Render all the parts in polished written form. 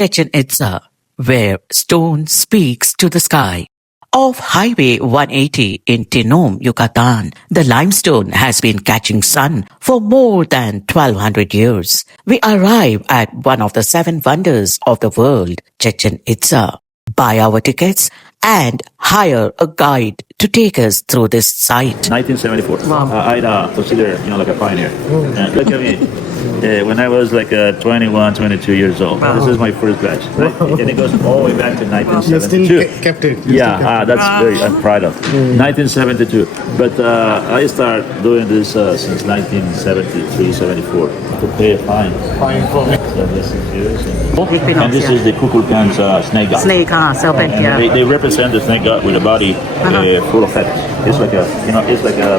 Chichen Itza, where stone speaks to the sky. Off Highway 180 in Tinum, Yucatan, the limestone has been catching sun for more than 1200 years. We arrive at one of the seven wonders of the world, Chichen Itza. Buy our tickets and hire a guide to take us through this site. 1974. Wow. I'd consider, like a pioneer. Look at me. When I was like 21, 22 years old. Wow. This is my first batch. And it goes all the way back to 1972. You still kept it. I'm proud of. 1972. But I started doing this since 1973, 74 to pay a fine. Fine for me. So this is yours. And this is the Kukulkan's snake god. Snake, serpent, yeah. They represent the snake god with a body full of feathers. It's like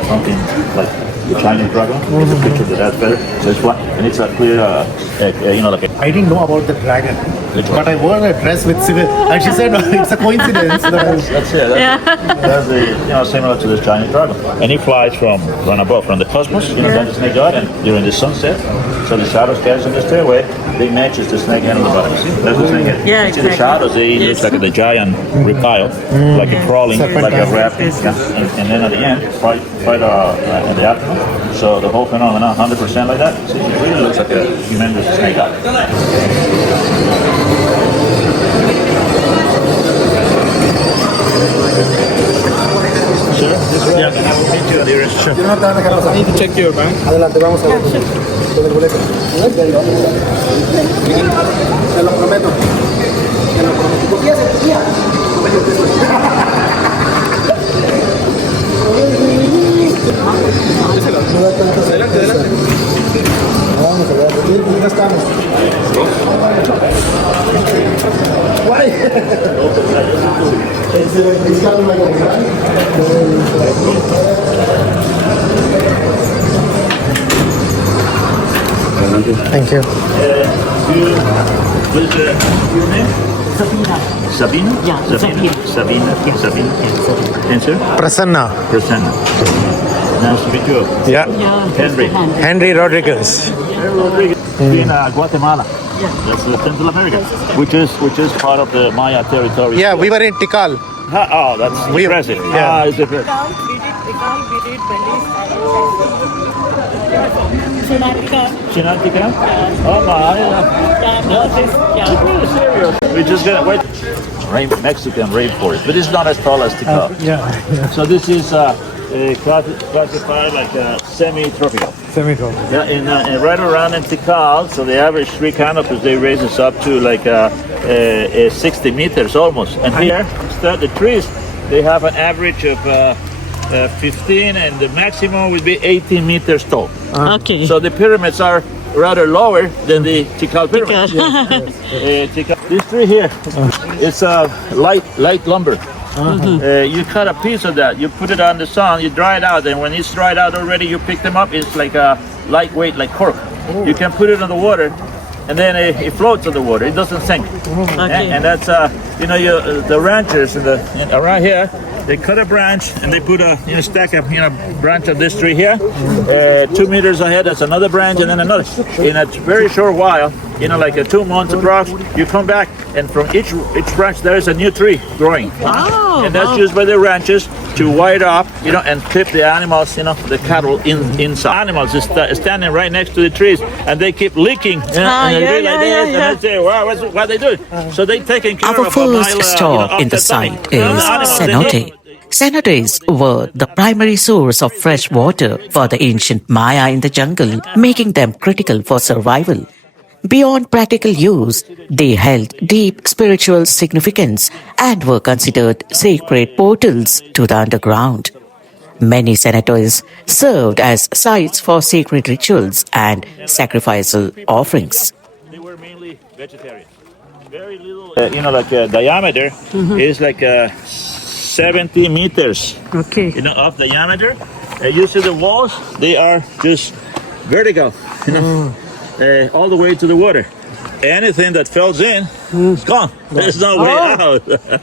something like the Chinese dragon. It's a picture of that feather. So it's flat, and it's a clear, like a... I didn't know about the dragon, but I wore a dress with civil, and she said it's a coincidence. That's it. That's the, similar to the Chinese dragon. And he flies from above, from the cosmos, that's the snake god, and during the sunset, so the shadows cast on the stairway, they matches the snake head on the bottom. See? That's the snake head. Yeah, exactly. The shadows, they look like the giant reptile, like a crawling, like a rat, and then at the end, right at the afternoon. So the whole phenomenon, 100% like that. So it really looks like a humongous snake god. Sure. Sure. I need to check your bank. Adelante, vamos a ver. Con el boleto. Te lo prometo. Te lo prometo. ¿Qué haces? Adelante, adelante. Vamos a ver, ya estamos. Guay. Thank you. What is your name? Zabeena? Yeah, Zabeena. Answer? Prasanna. Prasanna. Nice to meet you. Yeah. Henry. Henry Rodriguez. Rodriguez. In Guatemala. That's Central America, which is part of the Maya territory. Yeah, we were in Tikal. Oh, that's impressive. Yeah. It's impressive. Cenotes? Oh my! Serious. We're just gonna wait. Mexican rainforest, but it's not as tall as Tikal. So this is classified like semi-tropical. Semi-tropical. Yeah, and right around in Tikal, so the average tree canopies, they raise us up to like 60 meters almost. And here, the trees, they have an average of 15, and the maximum would be 18 meters tall. Okay. So the pyramids are rather lower than the Tikal pyramid. This tree here, it's light lumber. You cut a piece of that, you put it on the sun, you dry it out, and when it's dried out already, you pick them up. It's like a lightweight, like cork. You can put it on the water, and then it floats on the water. It doesn't sink. And that's the ranchers around here, they cut a branch and they put a stack of branch of this tree here. 2 meters ahead, that's another branch, and then another. In a very short while, like 2 months approx, you come back, and from each branch there is a new tree growing. Oh, and that's used by the ranchers to wire up, and keep the animals, the cattle inside. Animals is standing right next to the trees, and they keep leaking. And they say, wow, what are they doing? So they taking care Our of first stop in the site is Cenote. Cenotes were the primary source of fresh water for the ancient Maya in the jungle, making them critical for survival. Beyond practical use, they held deep spiritual significance and were considered sacred portals to the underground. Many cenotes served as sites for sacred rituals and sacrificial offerings. They were mainly vegetarian. Very little, diameter is like 70 meters. Okay. Of diameter. You see the walls, they are just vertical. All the way to the water. Anything that falls in is gone. There's no way out. The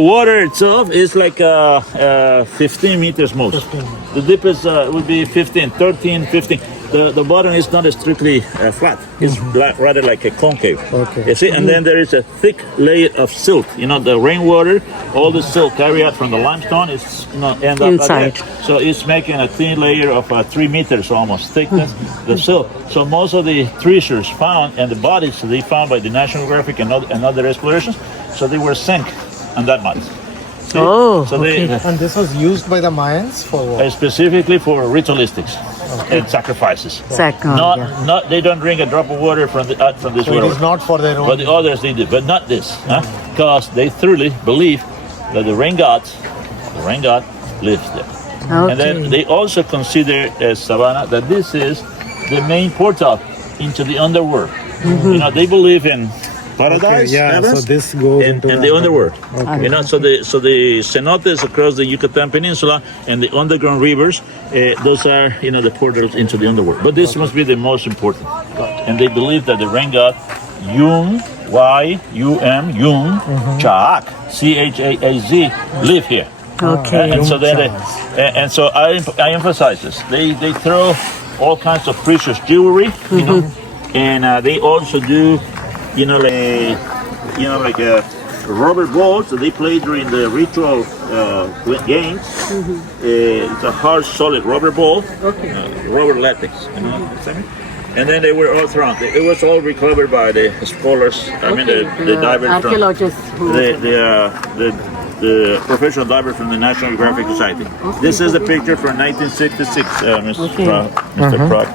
water itself is like 15 meters most. The deepest would be 13, 15. the bottom is not strictly flat. It's rather like a concave. Okay. You see, and then there is a thick layer of silt. You know, the rainwater, all the silt carried out from the limestone is end up Inside. like that. So it's making a thin layer of 3 meters almost thickness, the silt. So most of the treasures found and the bodies they found by the National Geographic and other explorations, so they were sunk on that mud. See? Oh, so okay. And this was used by the Mayans for what? specifically for ritualistics and sacrifices. Not they don't drink a drop of water from this So it water. is not for their own. But the others they do, but not this, because they truly believe that the rain god lives there. And then they also consider Savannah that this is the main portal into the underworld. You know, they believe in paradise, yeah, heavens, so this goes and into the underworld. Okay. You know, so the cenotes across the Yucatan Peninsula and the underground rivers, those are the portals into the underworld. But this must be the most important. And they believe that the rain god Yum, Y-U-M, Yum, Chaak, C-H-A-A-Z, live here. Okay. And so then, so I emphasize this. They throw all kinds of precious jewelry, and they also do, like a rubber balls that they play during the ritual games. It's a hard, solid rubber ball, rubber latex. And then they were all thrown. It was all recovered by the scholars. I mean, the divers, archaeologists. the professional diver from the National Geographic Society. This is a picture from 1966, Mr. Pratt.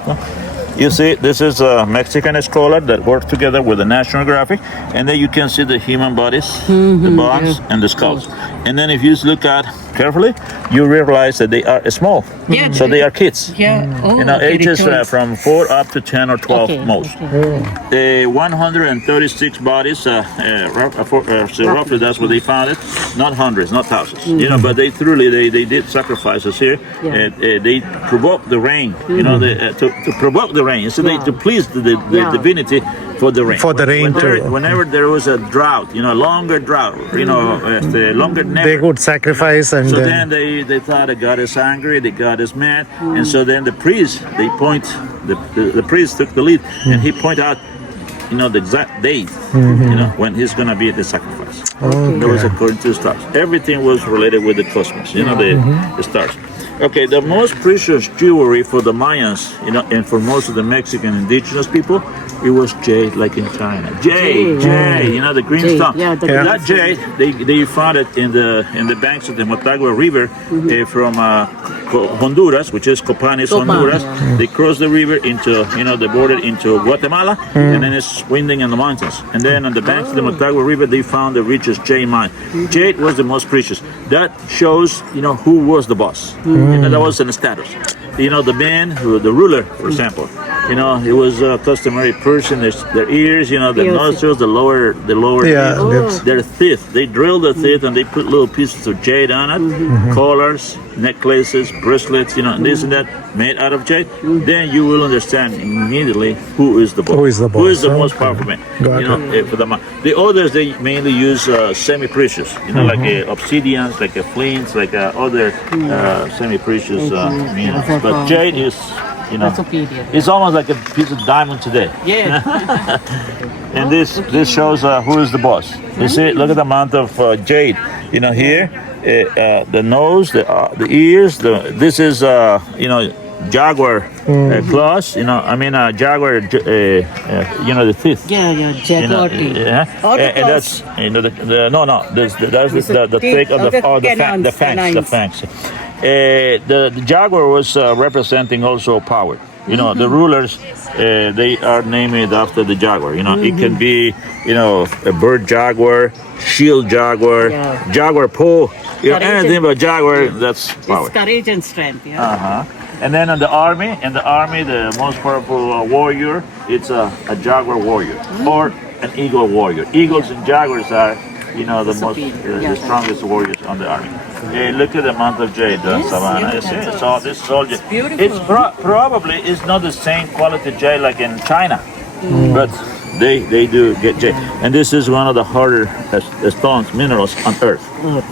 You see, this is a Mexican scholar that worked together with the National Geographic, and then you can see the human bodies, the bones, and the skulls. And then if you look at carefully, you realize that they are small. Yeah, so they are kids. Yeah. Oh, Ages from 4 up to 10 or 12 most. 136 bodies, so roughly that's what they found it. Not hundreds, not thousands. But they truly they did sacrifices here. They provoked the rain. To provoke the rain. So they to please the divinity for the rain. For the rain whenever there was a drought, longer drought, longer never. They would sacrifice and so then they thought the god is angry, the god is mad, and so then the priest the priest took the lead and he pointed out the exact date when he's gonna be at the sacrifice. That was according to the stars. Everything was related with the cosmos, the stars. Okay, the most precious jewelry for the Mayans, and for most of the Mexican indigenous people, it was jade, like in China. Jade, the green stone. Yeah, that jade, they found it in the banks of the Motagua River from Honduras, which is Copanis, Honduras. They crossed the river into, the border into Guatemala, and then it's winding in the mountains. And then on the banks of the Motagua River, they found the richest jade mine. Jade was the most precious. That shows, who was the boss. That was in the status. The man, the ruler, for example. It was customary piercing their ears, the nostrils, the lower ears, their teeth. They drilled the teeth and they put little pieces of jade on it, collars, necklaces, bracelets, and this and that, made out of jade. Then you will understand immediately who is the boss. Who is the most powerful man? For the others, they mainly use semi-precious, like obsidians, like flints, like other semi-precious minerals. But jade is, it's almost like a piece of diamond today. Yeah. And this shows who is the boss. You see, look at the amount of jade. Here, the nose, the ears. This is jaguar claws. Jaguar. The teeth. Jaguar teeth. And that's that's the trick of the fangs. The jaguar was representing also power. The rulers, they are named after the jaguar. It can be, a bird jaguar, shield jaguar, jaguar pole. Anything but jaguar, that's power. It's courage and strength. And then in the army, the most powerful warrior, it's a jaguar warrior or an eagle warrior. Eagles and jaguars are, the most, the strongest warriors on the army. Look at the amount of jade, Savannah. You see? So this is all jade. It's probably not the same quality jade like in China, but they do get jade. And this is one of the harder stones, minerals on Earth.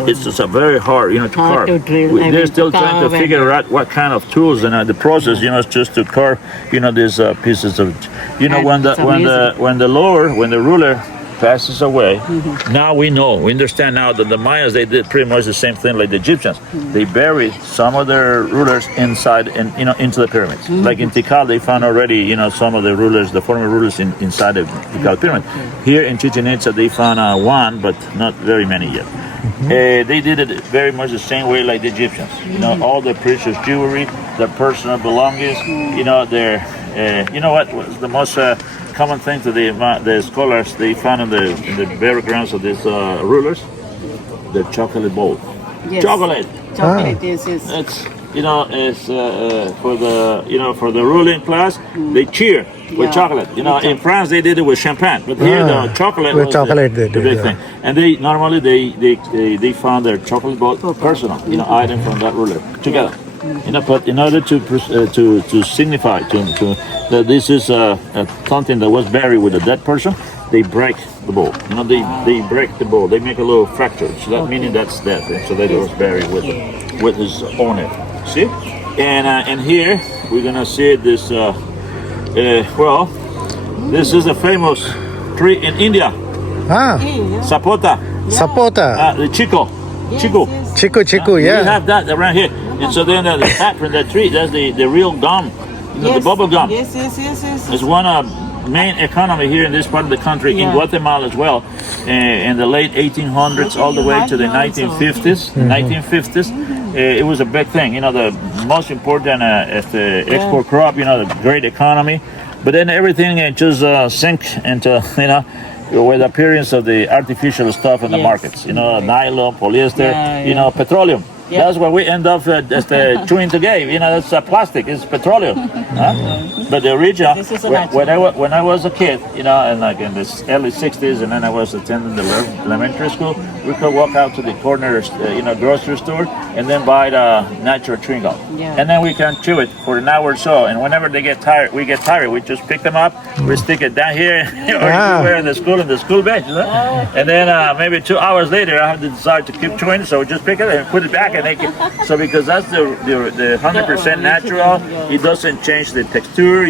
It's just a very hard, to Hard carve. to drill, They're still trying to carve figure out what kind of tools and the process, is just to carve, these pieces of, when the ruler passes away. Now we understand now that the Mayas, they did pretty much the same thing like the Egyptians. They buried some of their rulers inside and into the pyramids. Like in Tikal, they found already some of the rulers, the former rulers inside the Tikal pyramid. Here in Chichen Itza, they found one, but not very many yet. They did it very much the same way like the Egyptians. All the precious jewelry, their personal belongings. Their what was the most common thing to the scholars they found in the burial grounds of these rulers? The chocolate bowl. Yes. Chocolate. Chocolate is. It's it's for the ruling class. They cheer with chocolate. In France they did it with champagne, but here the chocolate with was chocolate the they did, big yeah. thing. And they normally they found their chocolate bowl personal, item from that ruler together. But in order to signify that this is something that was buried with a dead person, they break the bowl. They break the bowl. They make a little fracture. So that meaning that's death. And so that it was buried with his owner. See? And here we're gonna see this. This is a famous tree in India. Sapota. Sapota. The chico. Chico. Chiku, We yeah. have that around here. And so then the sap from that tree, that's the real gum, the bubble gum. Yes. It's one main economy here in this part of the country, in Guatemala as well, in the late 1800s all the way to the 1950s. 1950s, it was a big thing. The most important export crop. The great economy, but then everything just sank into with the appearance of the artificial stuff in the markets. Nylon, polyester, petroleum. Yeah. That's what we end up just chewing today. That's plastic. It's petroleum. But the original, when I was a kid, and like in the early 60s, and then I was attending the elementary school, we could walk out to the corner, grocery store, and then buy the natural chewing gum. Yeah. And then we can chew it for an hour or so. And whenever we get tired, we just pick them up, we stick it down here, or anywhere in the school bench. And then maybe 2 hours later, I have the desire to keep chewing, so we just pick it and put it back. So because that's the 100% natural, it doesn't change the texture,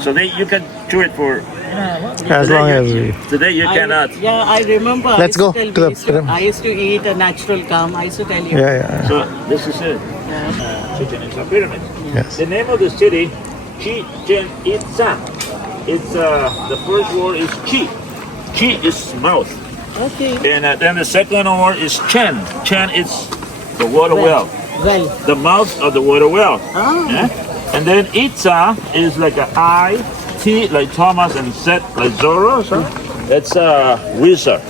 so you can chew it for As long as we. today you cannot. I remember. Let's go I to the pyramid. I used to eat a natural gum. I used to tell you. Yeah. So this is it. Chichen Itza pyramid. Yes. The name of the city, Chichen Itza. It's the first word is chi. Chi is mouth, Okay. and then the second word is chen. Chen is the water well. Well. The mouth of the water well. Ah. Yeah? And then Itza is like a I, T like Thomas, and Z like Zorro. So that's a wizard.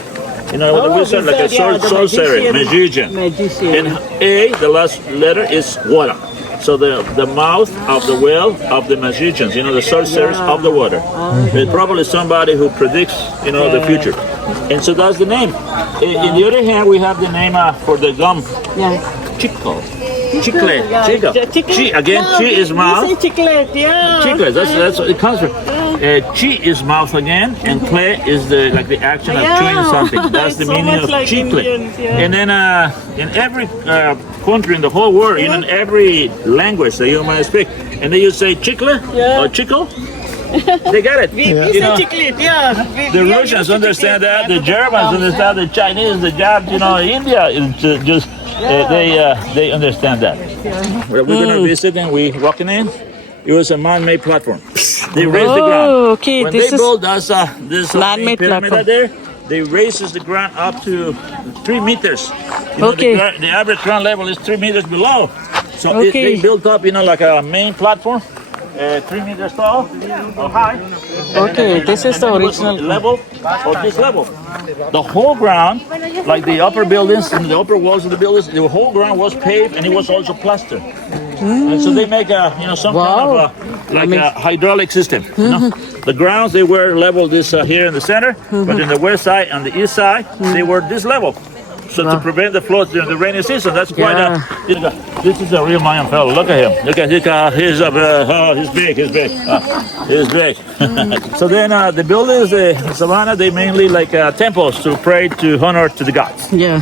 What a wizard, like a sorcerer, magician. And A, the last letter is water. So the mouth of the well of the magicians, the sorcerers of the water. It's probably somebody who predicts, the future. And so that's the name. In the other hand, we have the name for the gum. Yeah. Chico. Chicle. Chico. Chi, again, No, chi is you mouth. say chiclet, yeah. Chicle, that's what it comes from. Chi is mouth again, and cle is the action of chewing something. That's the So meaning much of like chicle. Indians, yeah. And then in every country in the whole world, in every language that you might speak, and then you say chicle or chicle, they got it. We say chiclet, yeah. The Russians understand that, the Germans understand, the Chinese, the Japanese, India is just they understand that. We're going to visit and we're walking in. It was a man-made platform. They raised the ground. Okay, When this they is built this man-made pyramid platform. out there, they raises the ground up to 3 meters. Okay. The average ground level is 3 meters below. So Okay. they built up, like a main platform, 3 meters tall or high. Okay, this is And the then it was original. level of this level. The whole ground, like the upper buildings and the upper walls of the buildings, the whole ground was paved and it was also plastered. And so they make some kind of a hydraulic system. The grounds, they were level this here in the center, but in the west side and the east side, they were this level. So to prevent the floods during the rainy season, that's quite Yeah. this is a real Mayan fellow. Look at him. Look at he's big. He's big. He's big. So then the buildings, the Savannah, they mainly like temples to pray to honor to the gods. Yeah.